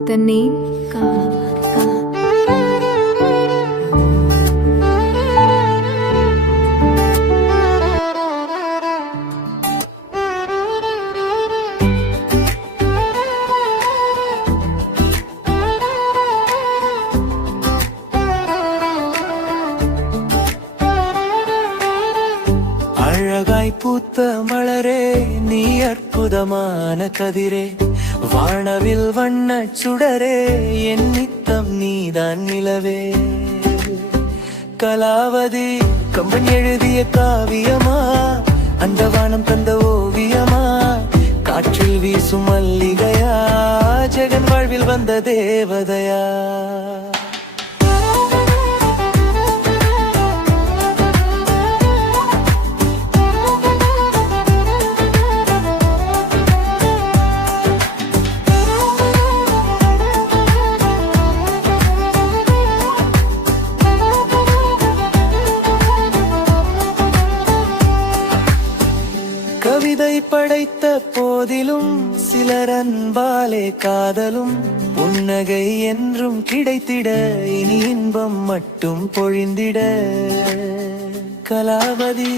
The name Ka. அழகாய் பூத்த மலரே நீ அற்புதமான கதிரே வானவில் வண்ண சுடரே என் நித்தம் நீதான் நிலவே கலாவதி கம்பன் எழுதிய காவியமா அந்த வானம் தந்த ஓவியமா காற்றில் வீசும் மல்லிகையா ஜெகன் வாழ்வில் வந்த தேவதையா கவிதை படைத்த போதிலும் சிலர் அன்பாலே காதலும் புன்னகை என்றும் கிடைத்திட இனி இன்பம் மட்டும் பொழிந்திட கலாவதி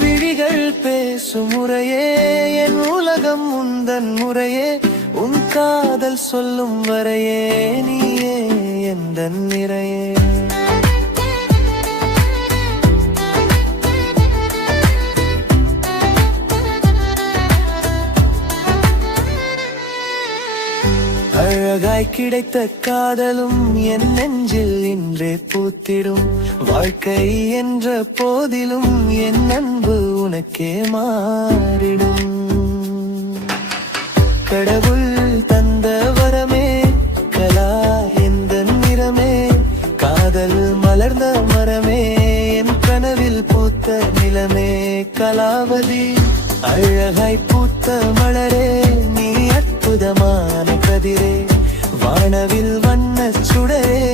விழிகள் பேசும் முறையே என் உலகம் உந்தன் முறையே உன் காதல் சொல்லும் வரையே நீயே எந்த நிறையே அழகாய் கிடைத்த காதலும் என் நெஞ்சில் இன்றே பூத்திடும் வாழ்க்கை என்ற போதிலும் என் அன்பு உனக்கே மாறிடும் கடவுள் தந்த வரமே கலா எந்த நிறமே காதல் மலர்ந்த மரமே என் கனவில் பூத்த நிலமே கலாவதி அழகாய் பூத்த மலரே நீ அற்புதமான கதிரே வானவில் வண்ண சுடரே